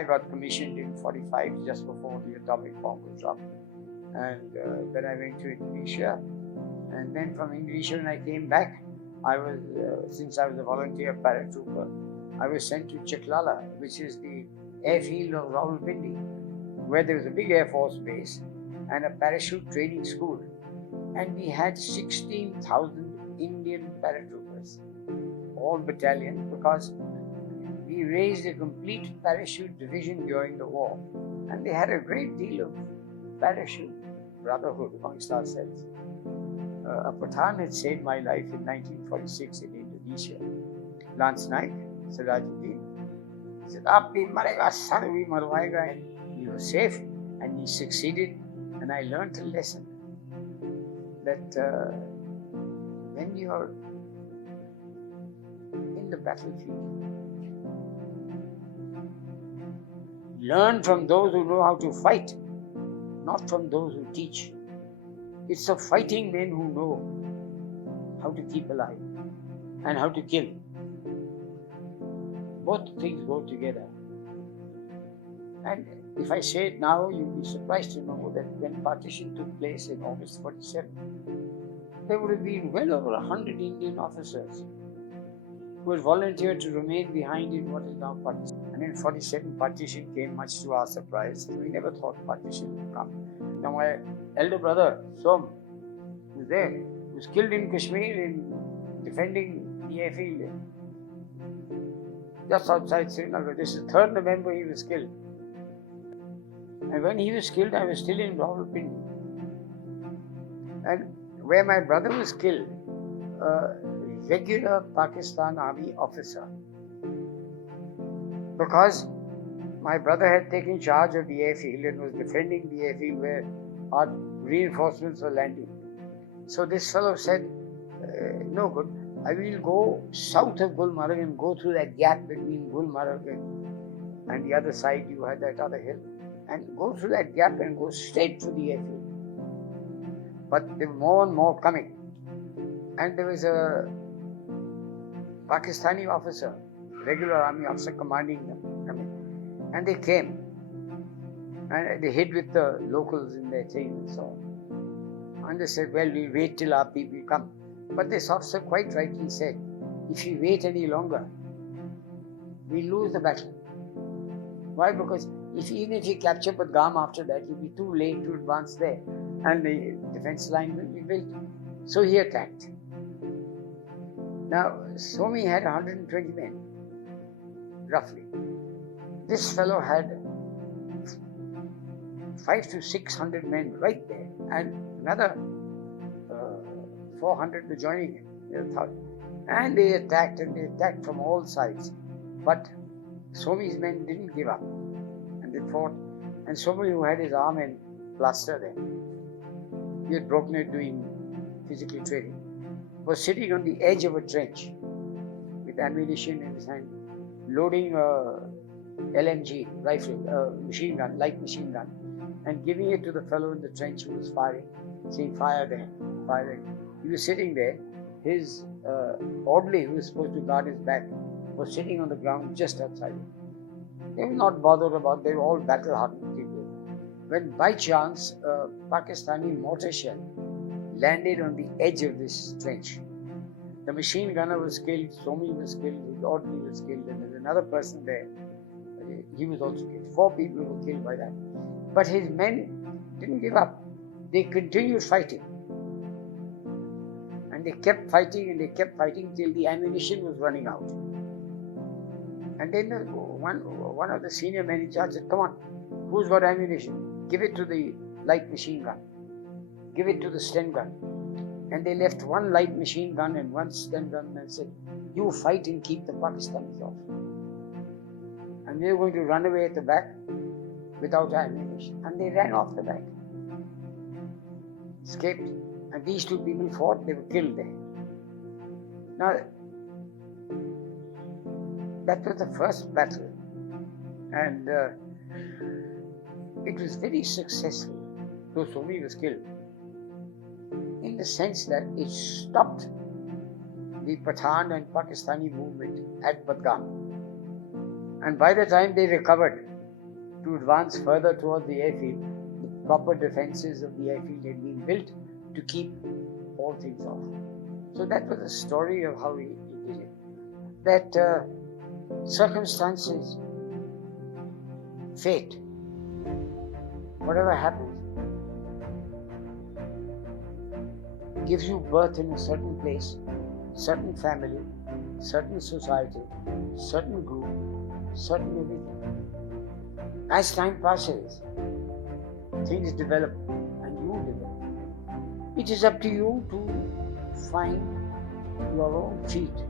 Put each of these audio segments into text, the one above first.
I got commissioned in 45, just before the atomic bomb was dropped. And then I went to Indonesia. And then from Indonesia, when I came back, I was, since I was a volunteer paratrooper, I was sent to Chiklala, which is the airfield of Rawalpindi, where there was a big Air Force base and a parachute training school. And we had 16,000 Indian paratroopers, all battalion, because we raised a complete parachute division during the war. And they had a great deal of parachute brotherhood amongst ourselves. A Pathan had saved my life in 1946 in Indonesia. Lance Naik, Sirajuddin, he said, "Aap bhi marega, sar bhi marwayega," and he was safe and he succeeded. And I learned a lesson that when you are in the battlefield, learn from those who know how to fight, not from those who teach. It's the fighting men who know how to keep alive and how to kill. Both things go together. And if I say it now, you'll be surprised to know that when partition took place in August 47, there would have been well over 100 Indian officers who had volunteered to remain behind in what is now Pakistan. And in 47, partition came, much to our surprise. We never thought partition would come. Now my elder brother, Som, was there, was killed in Kashmir in defending the airfield just outside Srinagar. This is 3rd November he was killed. And when he was killed, I was still in Rawalpindi. And where my brother was killed, a regular Pakistan Army officer, because my brother had taken charge of the airfield and was defending the airfield where our reinforcements were landing. So this fellow said, no good, I will go south of Gulmarg and go through that gap between Gulmarg and the other side, you had that other hill, and go through that gap and go straight to the airfield. But there were more and more coming. And there was a Pakistani officer, regular army officer commanding them. And they came. And they hid with the locals in their thing and so on. And they said, well, we'll wait till our people come. But this officer quite rightly said, if we wait any longer, we lose the battle. Why? Because even if he capture Padgam after that, it will be too late to advance there. And the defense line will be built. So he attacked. Now, Somi had 120 men, roughly. This fellow had 500 to 600 men right there, and another 400 were joining him. And they attacked from all sides. But Somi's men didn't give up, and they fought. And Somi, who had his arm in plaster there, he had broken it doing physical training, was sitting on the edge of a trench with ammunition in his hand, loading a LMG rifle, machine gun, light machine gun, and giving it to the fellow in the trench who was firing, saying, fire there, fire there. He was sitting there. His orderly, who was supposed to guard his back, was sitting on the ground just outside him. They were not bothered about, they were all battle-hardened people. When by chance a Pakistani mortar shell landed on the edge of this trench, the machine gunner was killed, Somi was killed, his orderly was killed, and there's another person there. He was also killed. 4 people were killed by that. But his men didn't give up. They continued fighting. And they kept fighting and they kept fighting till the ammunition was running out. And then one of the senior men in charge said, come on, who's got ammunition? Give it to the light machine gun. Give it to the Sten gun. And they left one light machine gun and one Sten gun and said, you fight and keep the Pakistanis off. And they were going to run away at the back without ammunition. And they ran off the back. Escaped. And these 2 people fought, they were killed there. Now, that was the first battle. And it was very successful, though Somi was killed, in the sense that it stopped the Pathan and Pakistani movement at Badgaam. And by the time they recovered, to advance further towards the airfield, the proper defences of the airfield had been built to keep all things off. So that was the story of how he did it. That circumstances, fate, whatever happens, gives you birth in a certain place, certain family, certain society, certain group, certain everything. As time passes, things develop and you develop. It is up to you to find your own feet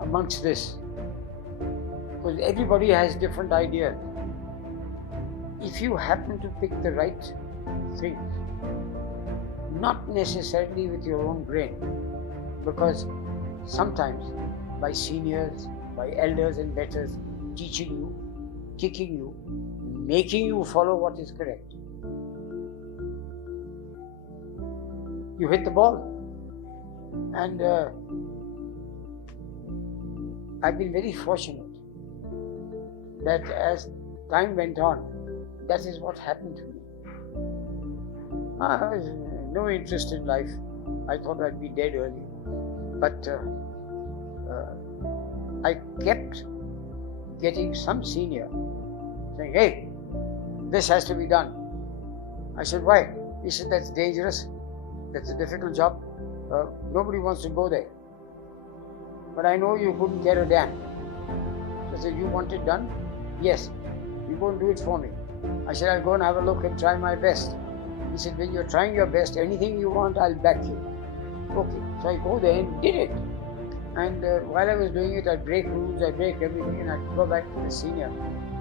amongst this. Because everybody has different ideas. If you happen to pick the right things, not necessarily with your own brain, because sometimes by seniors, by elders and betters teaching you, kicking you, making you follow what is correct, you hit the ball. And I've been very fortunate that as time went on, that is what happened to me. I was no interest in life. I thought I'd be dead early. But I kept getting some senior saying, "Hey, this has to be done." I said, "Why?" He said, "That's dangerous. That's a difficult job. Nobody wants to go there. But I know you couldn't care a damn." So I said, "You want it done?" "Yes." "You go and do it for me." I said, "I'll go and have a look and try my best." He said, "When you're trying your best, anything you want, I'll back you." Okay, so I go there and did it. And while I was doing it, I'd break rules, I'd break everything, and I'd go back to the senior.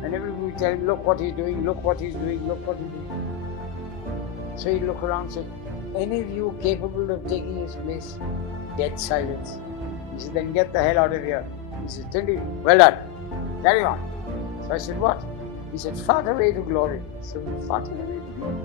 And everybody would tell him, "Look what he's doing, look what he's doing, look what he's doing." So he'd look around and say, "Any of you capable of taking his place?" Dead silence. He said, "Then get the hell out of here." He said, "Tindy, well done, carry on." So I said, "What?" He said, "Fart away to glory." So we farted away to glory.